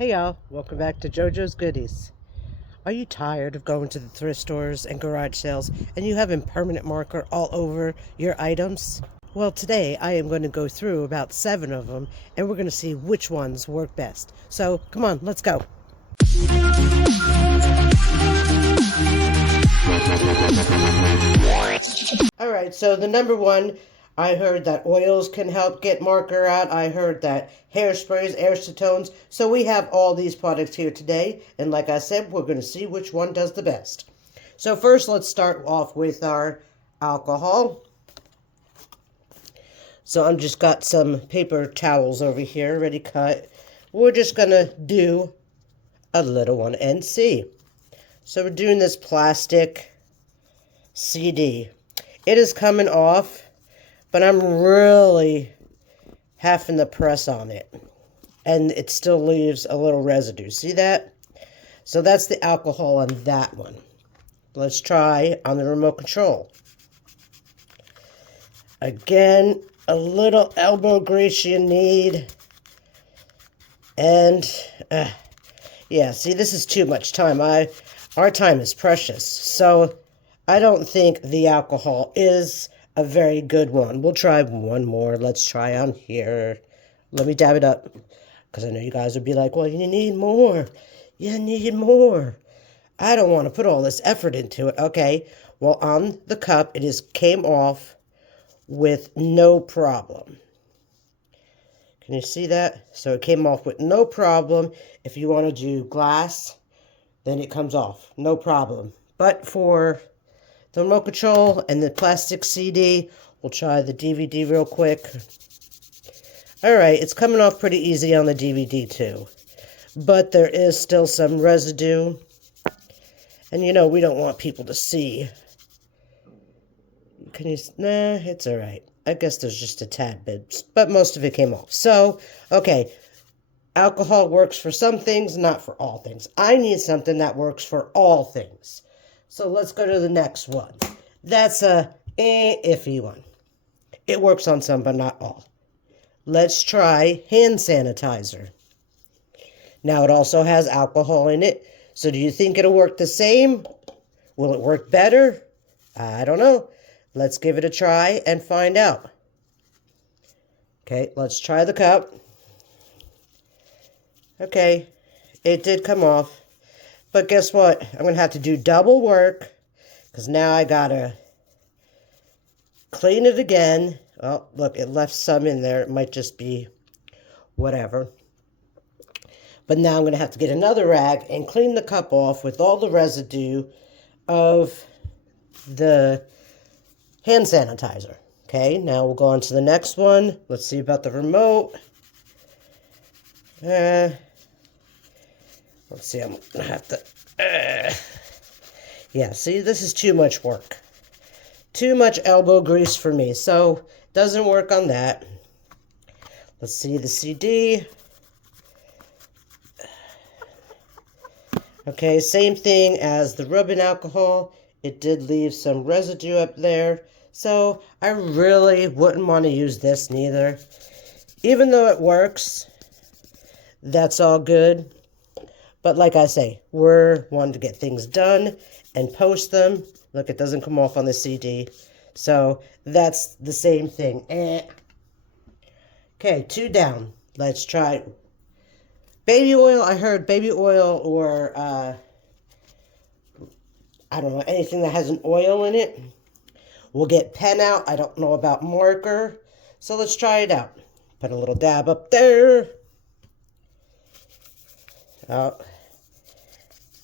Hey y'all, welcome back to JoJo's Goodies. Are you tired of going to the thrift stores and garage sales and you have a permanent marker all over your items? Well, today I am going to go through about 7 of them and we're going to see which ones work best. So come on, let's go. Alright, so the number one, I heard that oils can help get marker out. I heard that hairsprays, acetones. So we have all these products here today. And like I said, we're going to see which one does the best. So first, let's start off with our alcohol. So I'm just got some paper towels over here ready cut. We're just going to do a little one and see. So we're doing this plastic CD. It is coming off, but I'm really having to press on it. And it still leaves a little residue. See that? So that's the alcohol on that one. Let's try on the remote control. Again, a little elbow grease you need. And, yeah, see, this is too much time. Our time is precious. So I don't think the alcohol is a very good one. We'll try one more. Let's try on here. Let me dab it up, because I know you guys would be like, well, you need more. You need more. I don't want to put all this effort into it. Okay, well, on the cup, it came off with no problem. Can you see that? So it came off with no problem. If you want to do glass, then it comes off. No problem. But for the remote control and the plastic CD, we'll try the DVD real quick. Alright, it's coming off pretty easy on the DVD too. But there is still some residue. And you know, we don't want people to see. Can you... Nah, it's alright. I guess there's just a tad bit. But most of it came off. So, okay. Alcohol works for some things, not for all things. I need something that works for all things. So let's go to the next one. That's a iffy one. It works on some, but not all. Let's try hand sanitizer. Now it also has alcohol in it. So do you think it'll work the same? Will it work better? I don't know. Let's give it a try and find out. Okay, let's try the cup. Okay, it did come off. But guess what? I'm going to have to do double work, because now I got to clean it again. Oh, look, it left some in there. It might just be whatever. But now I'm going to have to get another rag and clean the cup off with all the residue of the hand sanitizer. Okay, now we'll go on to the next one. Let's see about the remote. Let's see, I'm going to have to... Yeah, see, this is too much work. Too much elbow grease for me, so doesn't work on that. Let's see the CD. Okay, same thing as the rubbing alcohol. It did leave some residue up there, so I really wouldn't want to use this neither. Even though it works, that's all good. But like I say, we're wanting to get things done and post them. Look, it doesn't come off on the CD. So that's the same thing. Okay, 2 down. Let's try baby oil. I heard baby oil or, I don't know, anything that has an oil in it. We'll get pen out. I don't know about marker. So let's try it out. Put a little dab up there. Oh,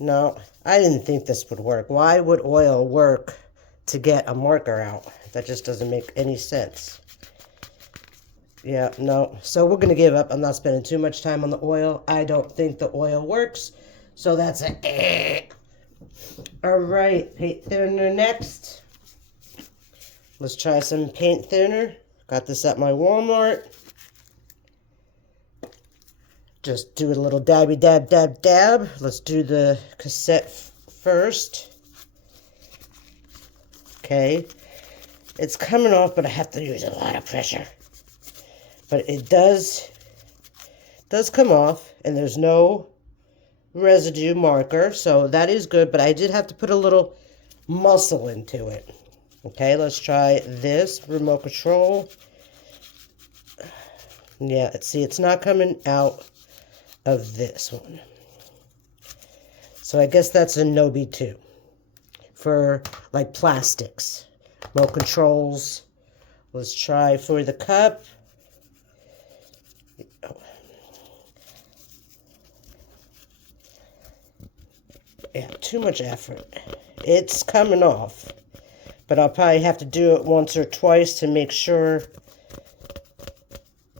no, I didn't think this would work. Why would oil work to get a marker out? That just doesn't make any sense. Yeah, no. So we're going to give up. I'm not spending too much time on the oil. I don't think the oil works. So that's it. All right, paint thinner next. Let's try some paint thinner. Got this at my Walmart. Just do a little dabby dab dab dab. Let's do the cassette first. Okay. It's coming off, but I have to use a lot of pressure. But it does does come off, and there's no residue marker, so that is good, but I did have to put a little muscle into it. Okay, let's try this remote control. Yeah, see, it's not coming out of this one. So I guess that's a no-be too. For like plastics. Remote controls. Let's try for the cup. Yeah, too much effort. It's coming off. But I'll probably have to do it once or twice to make sure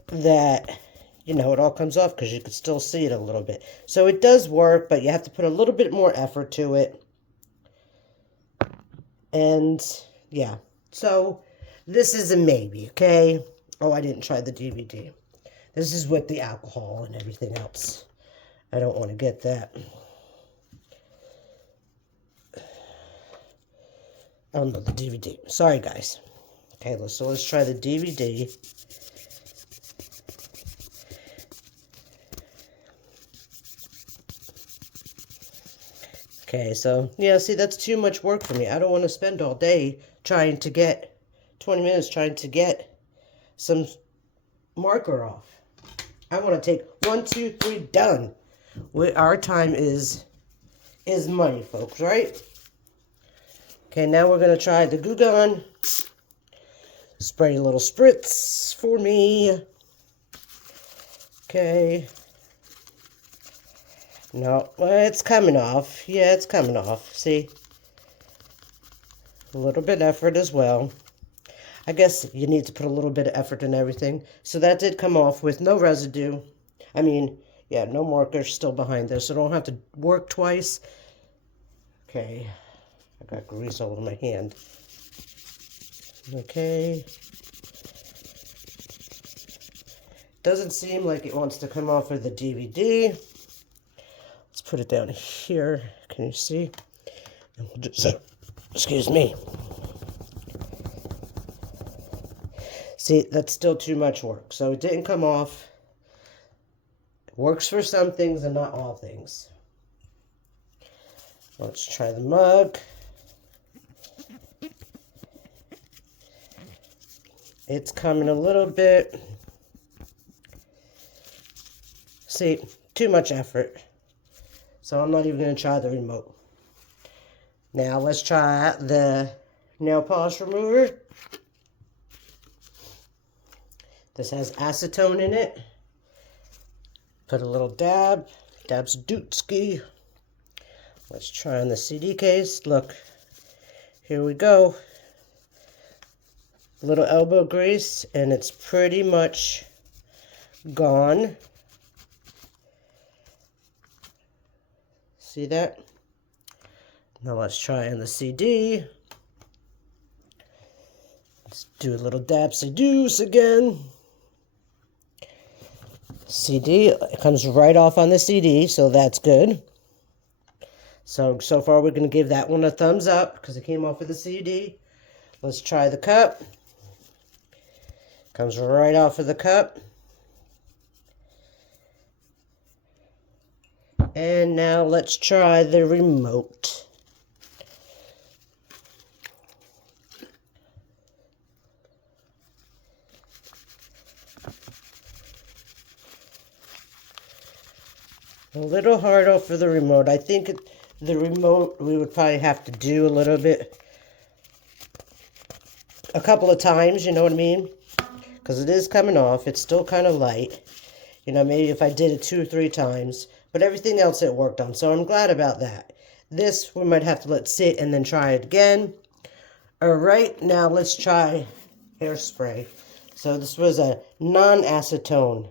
that, you know, it all comes off, because you can still see it a little bit. So it does work, but you have to put a little bit more effort to it. And yeah, so this is a maybe, okay? Oh, I didn't try the DVD. This is with the alcohol and everything else. I don't want to get that. Oh no, the DVD. Sorry, guys. Okay, let's try the DVD. Okay, so, yeah, see, that's too much work for me. I don't want to spend all day trying to get, 20 minutes trying to get some marker off. I want to take 1, 2, 3, done. Our time is money, folks, right? Okay, now we're going to try the Goo Gun. Spray a little spritz for me. Okay. No, it's coming off. Yeah, it's coming off. See? A little bit of effort as well. I guess you need to put a little bit of effort in everything. So that did come off with no residue. I mean, yeah, no markers still behind there, so I don't have to work twice. Okay. I got grease all over my hand. Okay. Doesn't seem like it wants to come off of the DVD. Let's put it down here. Can you see? And we'll just, excuse me. See, that's still too much work. So it didn't come off. It works for some things and not all things. Let's try the mug. It's coming a little bit. See, too much effort. So I'm not even going to try the remote. Now let's try the nail polish remover. This has acetone in it. Put a little dab. Dab's Dootski. Let's try on the CD case. Look, here we go. A little elbow grease, and it's pretty much gone. See that? Now let's try on the CD. Let's do a little dabsy-doos again. CD, it comes right off on the CD, so that's good. So far we're going to give that one a thumbs up because it came off of the CD. Let's try the cup. Comes right off of the cup. And now let's try the remote. A little harder for the remote. I think the remote we would probably have to do a little bit, a couple of times, you know what I mean? Because it is coming off. It's still kind of light. You know, maybe if I did it 2 or 3 times. But everything else it worked on. So I'm glad about that. This we might have to let sit and then try it again. Alright, now let's try hairspray. So this was a non-acetone.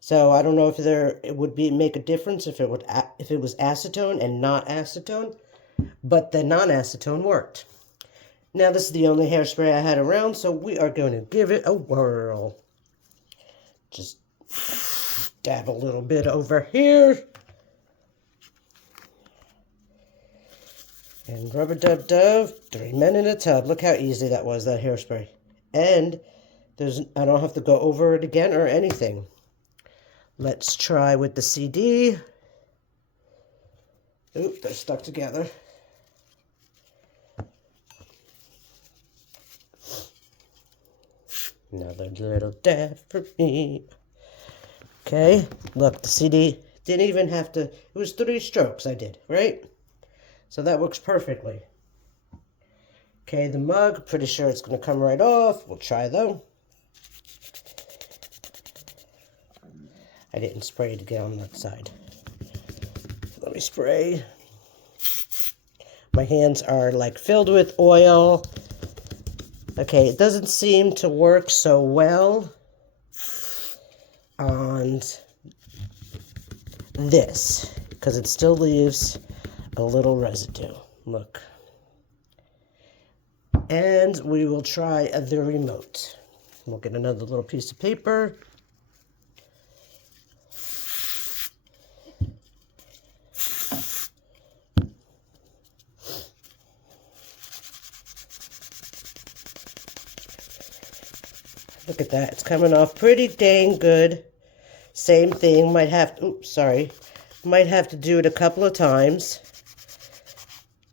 So I don't know if it would make a difference if it was acetone and not acetone. But the non-acetone worked. Now this is the only hairspray I had around, so we are going to give it a whirl. Just dab a little bit over here. And rub-a-dub-dub, 3 men in a tub. Look how easy that was, that hairspray. And I don't have to go over it again or anything. Let's try with the CD. Oop, they're stuck together. Another little death for me. Okay, look, the CD didn't even have to, it was 3 strokes I did, right? So that works perfectly. Okay, the mug, pretty sure it's going to come right off. We'll try though. I didn't spray to get on that side. Let me spray. My hands are like filled with oil. Okay, it doesn't seem to work so well on this because it still leaves a little residue. Look. And we will try the remote. We'll get another little piece of paper. Look at that. It's coming off pretty dang good. Same thing. Might have to, oops, sorry. Might have to do it a couple of times.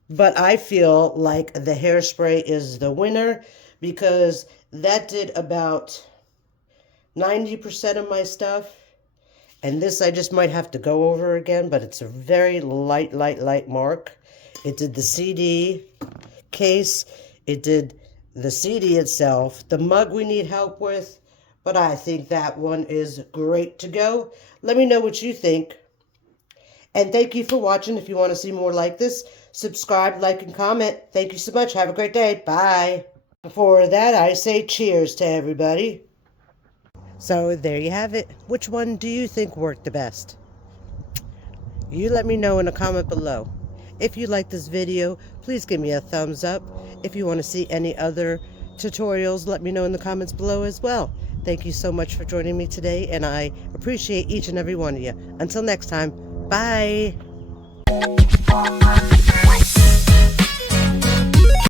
But I feel like the hairspray is the winner because that did about 90% of my stuff. And this I just might have to go over again, but it's a very light mark. It did the CD case. It did the CD itself. The mug we need help with, but I think that one is great to go. Let me know what you think. And thank you for watching. If you want to see more like this, subscribe, like, and comment. Thank you so much. Have a great day. Bye. Before that, I say cheers to everybody. So there you have it. Which one do you think worked the best? You let me know in a comment below. If you like this video, please give me a thumbs up. If you want to see any other tutorials, let me know in the comments below as well. Thank you so much for joining me today, and I appreciate each and every one of you. Until next time, bye.